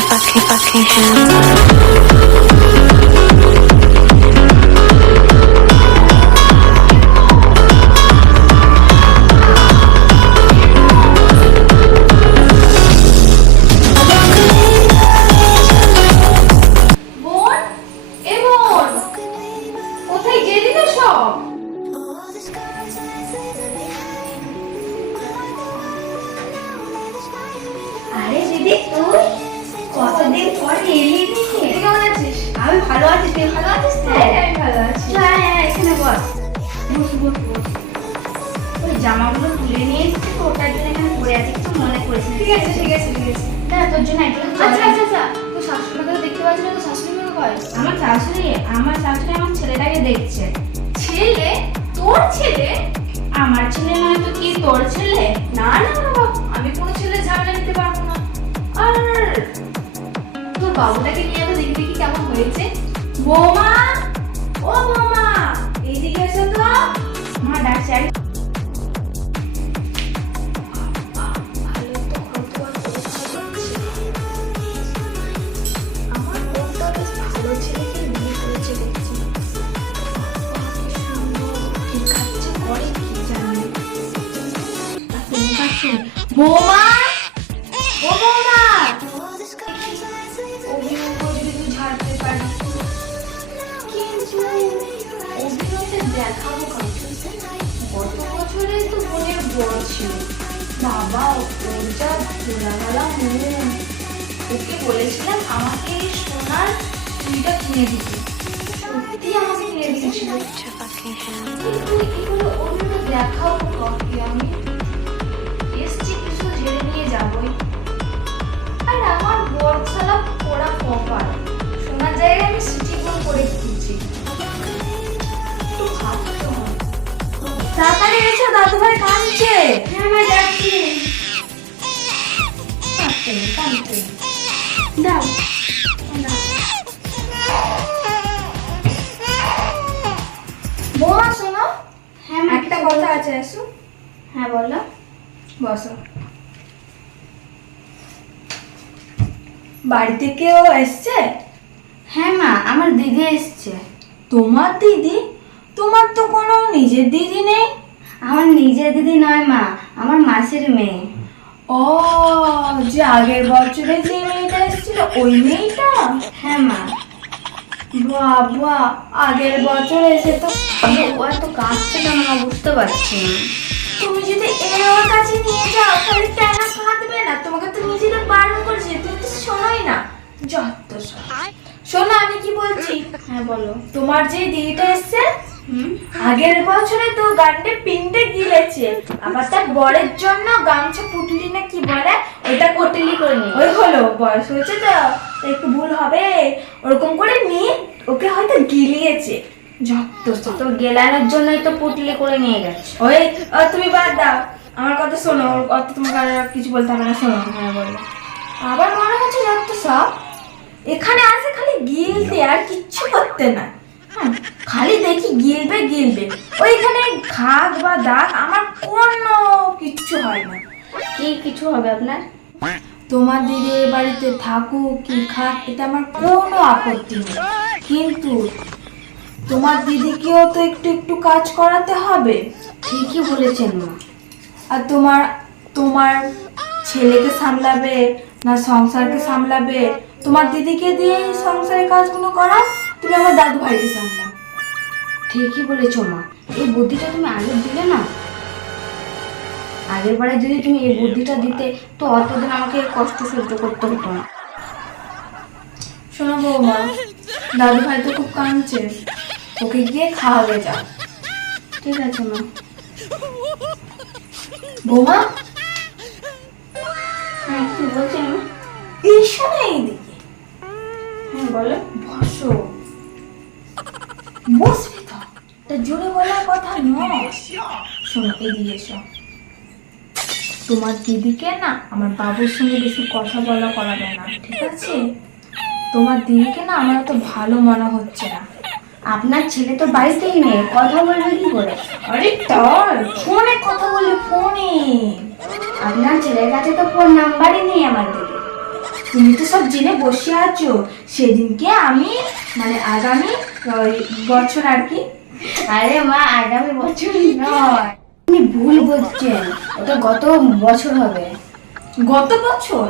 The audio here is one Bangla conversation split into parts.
fucking hands. বোন, এ বোন, কোথায় গেলি না সব? আরে দিদি, তুই কতদিন পর এলি রে? তুই কেমন আছিস? আমি ভালো আছি, তুই ভালো আছিস তো? হ্যাঁ, আমি ভালো আছি। হ্যাঁ, এখানে বস। ওই জামাগুলো তুলে নিয়ে এসেছি তো, ওটার জন্য এখানে পড়ে আছি, একটু মনে করেছি। ঠিক আছে। না, তোর জন্য একটু আচ্ছা। তোর শাশুড়িকে দেখতে পাচ্ছি না, তোর শাশুড়ি মেয়ে কয়? আমার শাশুড়ি আমার ছেলেটাকে দেখছে। ছেলে? তোর ছেলে? আমার ছেলে নয় তো কি তোর ছেলে? না, আমি কোনো ছেলে ঝামেলা নিতে পারবো না। আর তোর বাবুটাকে নিয়ে তো দেখি কেমন হয়েছে। বৌমা, ও বৌমা, এইদিকে এসো তো। মা ডাকছে। বৌমা, ও বৌমা, অভিনব যদি তুই ঝাড়তে পারিস, কিন্তু অভিনবকে দেখাবো কাউকে। গত বছরে তো বোনের বড় ছিল, বাবা ওর যা ঘোলাঘালা মন। ওকে বলেছিলাম আমাকে সোনার চুড়িটা কিনে দিতে, সত্যি আমাকে কিনে দিয়েছিল। কিন্তু এগুলো অভিনব দেখাবো কাউকে আমি? এসছি কিছু ঝেড়ে নিয়ে যাবই। আর আমার বরসালা পোড়া কপাল, সোনার জায়গায় আমি সিটি গোল করে দিচ্ছি। তাড়াতাড়ি এসো, দাদু ভাই কাঁদছে। হ্যাঁ ভাই, যাচ্ছি। কাঁদছে দাও। বৌমা শোনো। হ্যাঁ, একটা কথা আছে, আসো। হ্যাঁ বলো। বসো। বাড়িতে কেউ এসছে? হ্যাঁ মা, আমার দিদি এসছে। তোমার দিদি? তোমার তো কোনো নিজের দিদি নেই। আমার নিজের দিদি নয় মা, আমার মাসির মেয়ে। ও, যে আগের বছরে যে মেয়েটা এসেছিল ওই মেয়েটা? হ্যাঁ মা। বাবা, আগের বছর এসে তো ও এত কাঁদছে কেন মা, বুঝতে পারছি না। তুমি যদি ওর কাছে নিয়ে যাও তাহলে কেন কাঁদবে না? তোমাকে তো নিজেদের বারণ করেছি, তুমি তো শোনোই না। যত শোনো, আমি কি বলছি। হ্যাঁ বলো। তোমার যে দিদিটা এসছে, আগের বছরে তো গান্ডে পিন্ডে গিলেছে, আবার তার বরের জন্য গামছা পুটলি না কি বলে ওইটা কোটলি করে নি। ওই হলো, বয়স হয়েছে তো একটু ভুল হবে, ওরকম করে নিয়ে ওকে হয়তো গিলিয়েছে। যত তো গেলানোর জন্যই তো পুটলি করে নিয়ে গেছে। ওই তুমি বাদ দাও, আমার কথা শোনো, অত তোমাকে আর কিছু বলতে হবে না। শোনো। হ্যাঁ বলো। আবার মনে হচ্ছে যত সব এখানে আসে খালি গিলতে আর কিচ্ছু করতে না। খালি দেখি গিলবে। ওইখানে ঘাগ বা দাগ আমার কোনো কিচ্ছু হয় না। কি কিছু হবে আপনার? তোমার দিদি বাড়িতে থাকুক কি খাক, এটা আমার কোনো আপত্তি নেই, কিন্তু তোমার দিদিকেও তো একটু কাজ করাতে হবে। ঠিকই বলেছেন মা। আর তোমার ছেলেকে সামলাবে না সংসারকে সামলাবে? তোমার দিদিকে দিয়ে সংসারের কাজগুলো করাও, তুমি আমার দাদু ভাইকে সামলাও। ঠিকই বলেছো মা, এই বুদ্ধিটা তুমি আগে দিলে না। আগের বারে যদি তুমি এই বুদ্ধিটা দিতে তো অতদিন আমাকে কষ্ট সহ্য করতে হতো না। শোনো বৌমা, দাদু ভাই তো খুব কাঁদছে, ওকে গিয়ে খাওয়াবে যাও। ঠিক আছে মা। বৌমা, হ্যাঁ কি বলছেন? এসো না এইদিকে। হ্যাঁ বলো। বসো। বসবি তো, তা জোরে বলার কথা নয়। শোনো, এদিকে এসো। তোমার দিদিকে না আমার বাবুর সঙ্গে বেশি কথা বলা করাবে না, ঠিক আছে? তোমার দিদিকে না আমার তো ভালো মনে হচ্ছে না। আপনার ছেলে তো বাড়িতেই নেই, কথা বলবে কি করে? আরে তাই, ফোনে কথা বলে। ফোনে? আপনার ছেলের কাছে তো ফোন নাম্বারই নেই আমার দিদি। তুমি তো সব জেনে বসে আছো। সেদিনকে আমি মানে আগামী বছর আর কি। আরে মা, আগামী বছর নয়, আপনি ভুল বলছেন, ওটা গত বছর হবে। গত বছর?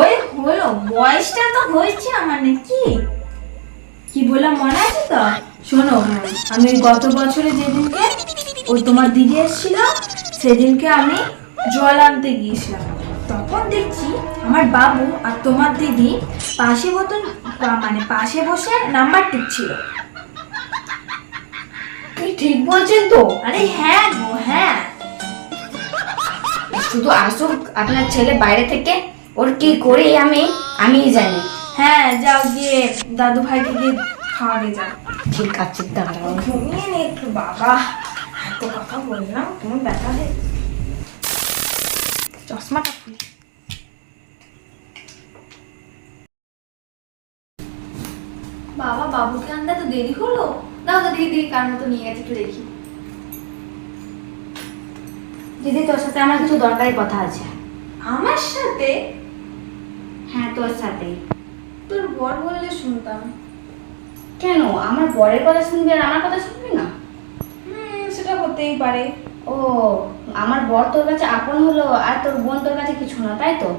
ওই হলো, বয়সটা তো হয়েছে আমার নাকি। কি বললাম মনে আছে তো? শোনো, আমি গত বছরে যেদিনকে ওই তোমার দিদি এসেছিল, সেদিনকে আমি জল আনতে গিয়েছিলাম। তখন দেখছি আমার বাবু আর তোমার দিদি পাশে বসে নাম্বার টিপছিল। তুই ঠিক বলছেন তো? আরে হ্যাঁ গো, হ্যাঁ। শুধু আসুক আপনার ছেলে বাইরে থেকে, ওর কি করে আমি জানি। হ্যাঁ, যাও গিয়ে দাদু ভাইকে গিয়ে খাওয়াবে যাও। ঠিক আছে, দাঁড়াও। ঘুমিয়ে নে একটু বাবা, এত কথা বললাম, তোমার ব্যথা হয়ে চশমাটা খুলি। বাবা, বাবুকে আনতে তো দেরি হলো। দাও তো দিদি কার মতো নিয়ে গেছে, একটু দেখি। দিদি, তোর সাথে আমার কিছু দরকারি কথা আছে। আমার সাথে? হ্যাঁ, তোর সাথে। তোর বর বললে শুনতাম। কেন, আমার বরের কথা শুনবি আর আমার কথা শুনবি না? সেটা হতেই পারে। ও, আমার বর তোর কাছে আপন হলো আর তোর বোন তোর কাছে কিছু না, তাই তো?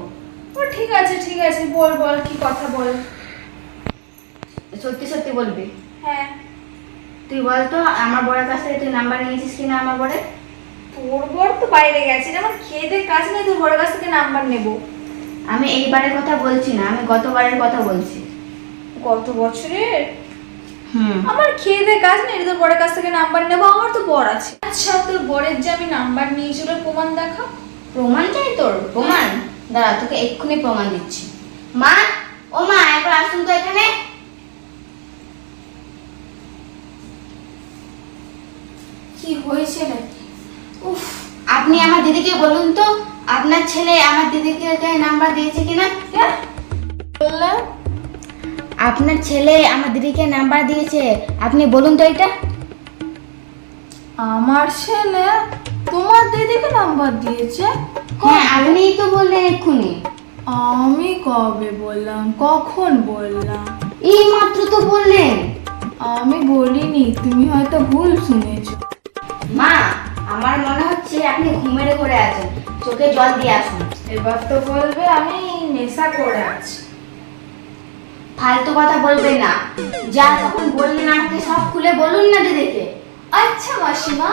ও ঠিক আছে, ঠিক আছে, বল বল, কি কথা বল। সত্যি সত্যি বলবি? হ্যাঁ। তুই বল তো, আমার বরের কাছ থেকে তুই নাম্বার নিয়েছিস কিনা আমার বরের? তোর বর তো বাইরে গেছে, যেমন খেয়ে দিয়ে কাজ নেই তোর বরের কাছ থেকে নাম্বার নেবো। আমি এইবারের কথা বলছি না, আমি গতবারের কথা বলছি। গত বছরের? আমার খেয়ে দিয়ে কাজ নেই, তোর বরের কাছ থেকে নাম্বার নেবো? আমার তো বর আছে। আচ্ছা, তোর বরের যে আমি নাম্বার নিয়েছিল, প্রমাণ দেখা। প্রমাণ চাই তোর? প্রমাণ? দাঁড়া, তোকে এক্ষুনি প্রমাণ দিচ্ছি। মা, ও মা, একবার আসুন তো এখানে। কি হয়েছে নাকি? উফ, আপনি আমার দিদিকে বলুন তো, আপনার ছেলে আমার দিদিকে নাম্বার দিয়েছে কিনা? বললে আপনার ছেলে আমার দিদিকে নাম্বার দিয়েছে, আপনি বলুন তো এটা। আমার ছেলে তোমার দিদিকে নাম্বার দিয়েছে? হ্যাঁ, আপনিই তো বললেন এক্ষুনি। আমি কবে বললাম? কখন বললাম? এই মাত্র তো বললেন। আমি বলিনি, তুমি হয়তো ভুল শুনেছো। মা, আমার মনে হচ্ছে আপনি ঘুমের ঘরে আছেন, চোখে জল দিয়ে আসুন। এবার তো বলবে আমি নেশা করে আছি। ফালতু কথা বলবেন না, যা তখন বললেন আমাকে সব খুলে বলুন না দিদিকে। আচ্ছা মাসিমা,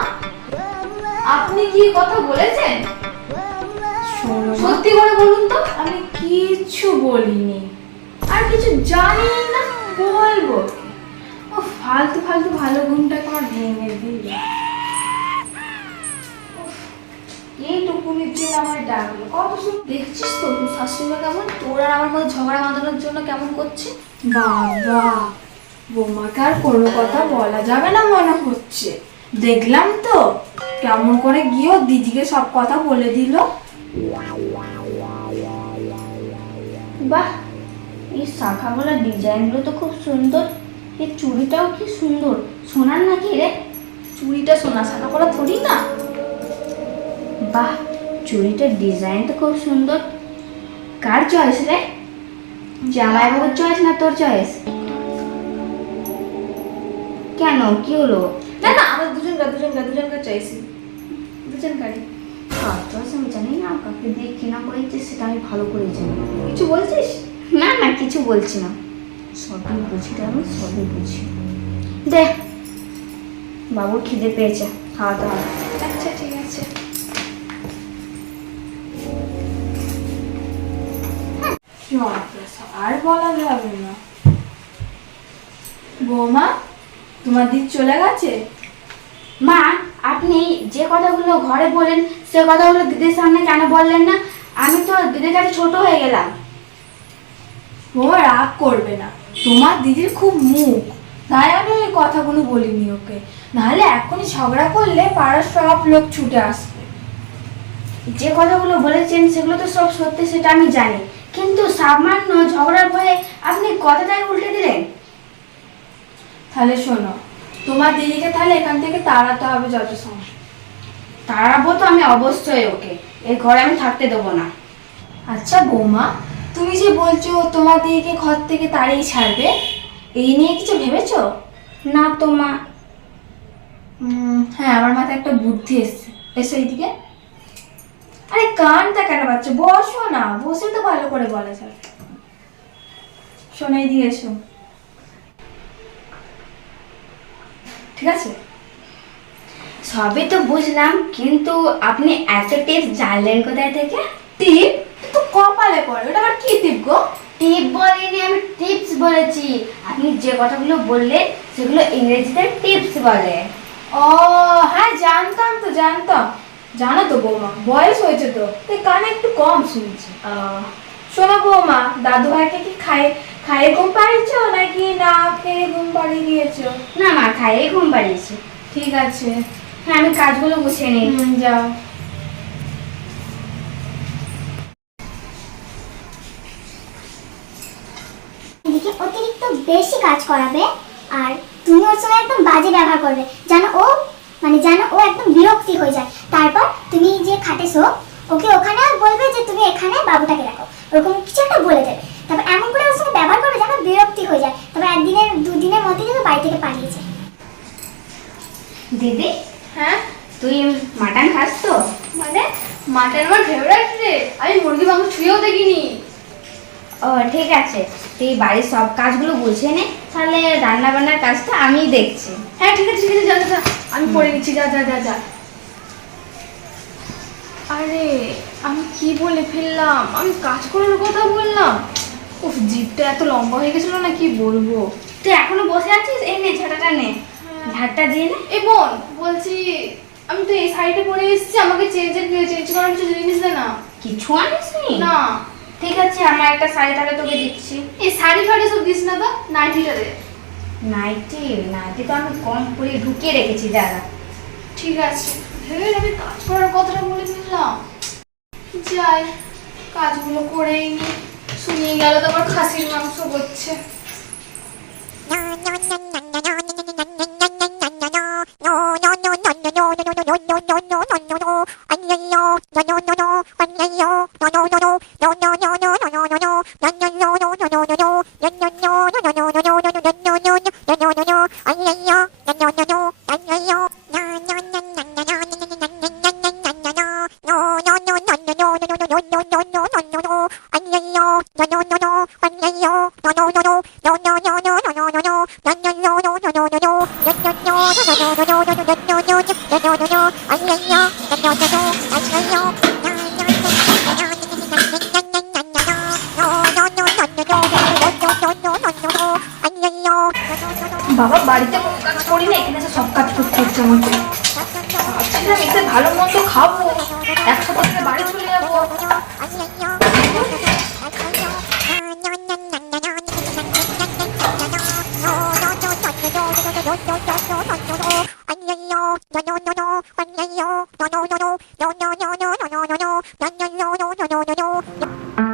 আপনি কি কথা বলেছেন? সত্যি করে বলুন তো। আমি কিচ্ছু বলিনি, আর কিছু জানি না, বলবো কি? ও ফালতু ফালতু ভালো ঘুমটাকে আমার ভেঙে দিল। এইটুকুনির জন্য আমার ডাকলো, কত শুন। দেখছিস তো তোর শাশুড়িমা কেমন, তোর আর আমার মধ্যে ঝগড়া বাঁধানোর জন্য কেমন করছে। বাবা, বৌমাকে আর কোনো কথা বলা যাবে না মনে হচ্ছে। দেখলাম তো কেমন করে গিয়েও দিদিকে সব কথা বলে দিল। বাহ, এই শাখাগুলোর ডিজাইনগুলো তো খুব সুন্দর। এই চুড়িটাও কি সুন্দর, সোনার নাকি রে? চুড়িটা সোনা, শাখা করা থরি না। বাহ, চুড়িটার ডিজাইন তো খুব সুন্দর। কার চয়েস রে? জামাইবাবুর চয়েস না তোর চয়েস? কেন, কি হলো? না না, আমরা দুজনকার চাইছি, দুজনকারই। কার চয়েস আমি জানি না, কাকে দিয়ে কিনা করেছে সেটা আমি ভালো করে জানি। কিছু বলছিস? না না, কিছু বলছি না, সবই বুঝি রে, আমি সবই বুঝি। দে, বাবুর খিদে পেয়েছে, খাওয়াতে হবে। আচ্ছা ঠিক আছে। আর বলা যাবে না। বৌমা, তোমার দিদি চলে গেছে? মা, আপনি যে কথাগুলো ঘরে বলেন সে কথাগুলো দিদির সামনে কেন বললেন না? আমি তো দিদির কাছে ছোট হয়ে গেলাম। বৌমা রাগ করবে না, তোমার দিদির খুব মুখ, তাই আমি ওই কথাগুলো বলিনি ওকে। নাহলে এখনই ঝগড়া করলে পাড়ার সব লোক ছুটে আসবে। যে কথাগুলো বলেছেন সেগুলো তো সব সত্যি, সেটা আমি জানি, কিন্তু সামান্য ঝগড়ার ভয়ে আপনি কথাটাই উল্টে দিলেন। তাহলে শোনো, তোমার দিদিকে তাহলে এখান থেকে তাড়াতে হবে যত সময়। তাড়াবো তো আমি অবশ্যই ওকে, এই ঘরে আমি থাকতে দেবো না। আচ্ছা বৌমা, তুমি যে বলছো তোমার দিদিকে ঘর থেকে তাড়িয়ে ছাড়বে, এই নিয়ে কিছু ভেবেছো? না তো মা। হ্যাঁ, আমার মাথায় একটা বুদ্ধি এসছে। এসো এইদিকে। আরে কানটা কেন পাচ্ছ? বসো না, বসে তো ভালো করে বলা যায়। শোনো, এইদিকে এসো। ঠিক আছে? সবই তো বুঝলাম, কিন্তু আপনি এত টিপস জানলেন কোথায় থেকে? টিপ? তো কপালে পড়ে, ওটা আবার কি টিপ গো? টিপ বলিনি, আমি টিপস বলেছি। আপনি যে কথাগুলো বললেন সেগুলো ইংরেজিতে টিপস বলে। ও হ্যাঁ, জানতাম তো, জানতাম। জানো তো বৌমা, বয়স হয়েছে তো, তাই কানে একটু কম শুনছি। শোনো বৌমা, দাদু ভাইকে কি খাইয়ে ঘুম পাড়িয়েছো নাকি না খেয়ে ঘুম পাড়িয়ে দিয়েছো? না মা, খাইয়ে ঘুম পাড়িয়েছি। ঠিক আছে। হ্যাঁ, আমি কাজগুলো গুছিয়ে নিই। যাও। দিকে অতিরিক্ত বেশি কাজ করাবে আর তুমি ওর সঙ্গে একদম বাজে ব্যবহার করবে, যেন ও একদম বিরক্তি হয়ে যায়। তারপর তুমি যে খাটেছো ওকে ওখানে বলবে যে তুমি এখানে বাবুটাকে রাখো, ওরকম কিছু একটা বলে দেবে। তারপর এমন করে ওর সঙ্গে ব্যবহার করবে যেন বিরক্তি হয়ে যায়। তারপর একদিনের দুদিনের মধ্যে কিন্তু বাড়ি থেকে পালিয়েছে। দিদি, হ্যাঁ তুই মাটন খাস তো? মানে মাটন আমার ফেভারিট রে, আমি মুরগি মাংস ছুঁয়েও দেখিনি। ও ঠিক আছে, তুই বাড়ির সব কাজগুলো গুছিয়ে নে, তাহলে রান্না বান্নার কাজটা আমিই দেখছি। হ্যাঁ ঠিক আছে, ঠিক আছে, যা যা যা, আমি পড়ে নিচ্ছি, যা যা যা যা। আরে আমি কি বলে ফেললাম, আমি কাজ করার কথা বললাম। উফ, জিভটা এত লম্বা হয়ে গেছিল না, কি বলবো। তুই এখনো বসে আছিস? এই নে, ঝাঁটাটা নে, ঝাঁটটা দিয়ে নে। এই বোন, বলছি আমি তো এই শাড়িটা পরে এসেছি, আমাকে চেঞ্জ করার কিছু জিনিস দে না। কিছু আনিসনি? না। ঠিক আছে, আমার একটা শাড়ি তাহলে তোকে দিচ্ছি। এই শাড়ি ফাড়ি সব দিস না তো, নাইটিটা দে। নাইটি? নাইটি তো আমি কম করে ঢুকিয়ে রেখেছি, দাদা। ঠিক আছে, ভেবে আমি কাজ করার কথাটা বলে ফেললাম। যাই, কাজগুলো করেই নি। শুনিয়ে গেল তো আবার খাসির মাংস করছে। বাবা, বাড়িতে কোনো কাজ করি না, এখানে এসে সব কাজ করতে হচ্ছে আমাকে। ভাবছিলাম এতে ভালো মন্দ খাবো, একসাথে করে বাড়ি চলে যাবো।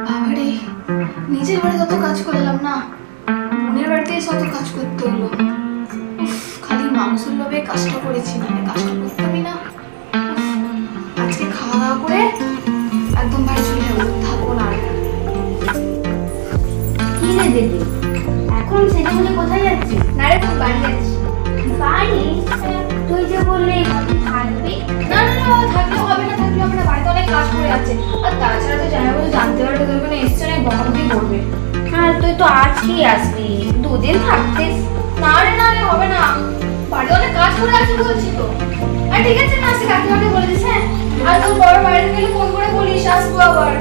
বাবারে, নিজের বাড়িতে অত কাজ করলাম না, বোনের বাড়িতে এসে অত কাজ করতে হলো। উফ, খালি মাংসের লোভে কাজটা করেছি, মানে কাজটা করতামই না। উফ, আজকে খাওয়া দাওয়া করে একদম বাড়ি চলে যাবো, থাকবো না আর। কি রে দিদি, এখন সেটা বলে কোথায় যাচ্ছিস? না রে, তুই বাড়ি যাচ্ছি। বাড়ি? তুই যে বললি এই ঘরে থাকবি। না না না, থাকলেও হবে না, থাকলেও হবে না, বাড়িতে অনেক কাজ করে আছে। আর তাছাড়া তো জানা বলে জানতে পারবে তোর কোনো এসছে না, বকাবকি করবে। আর তুই তো আজকেই আসবি, দুদিন থাকতিস। না রে না রে, হবে না, বাড়িতে অনেক কাজ করে আছে বলছি তো। আর ঠিক আছে, না আসে কাকিমাকে বলে দিস। হ্যাঁ, আর তোর বড় বাড়িতে গেলে ফোন করে বলিস, আসবো আবার।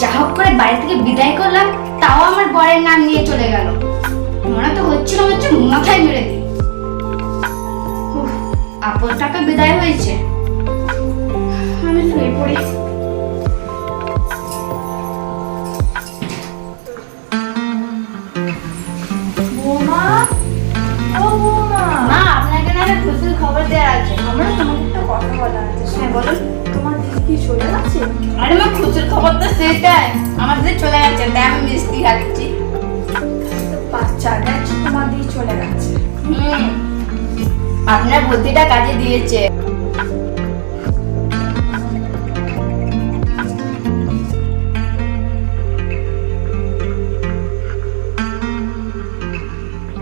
যা হোক করে বাড়ি থেকে বিদায় করলাম, তাও আমার বরের নাম নিয়ে চলে গেল। মনে তো হচ্ছিল হচ্ছে মাথায় মেরে দিই। আপদটাকে বিদায় হয়েছে, আমি শুয়ে পড়ি। বৌমা, ও বৌমা, মা, আপনাকে না একটা খুশির খবর দেওয়ার আছে। আমার তোমাকে একটা কথা বলা আছে। হ্যাঁ বলুন। তোমার দিদি কি চলে গেছে? আরে মা, খুশির খবর তো সেটাই, আমার দিদি চলে গেছে, তাই আমি মিষ্টি খাচ্ছি। বাচ্চা দেখছি তোমার দিদি চলে গেছে। আপনার বুদ্ধিটা কাজে দিয়েছে।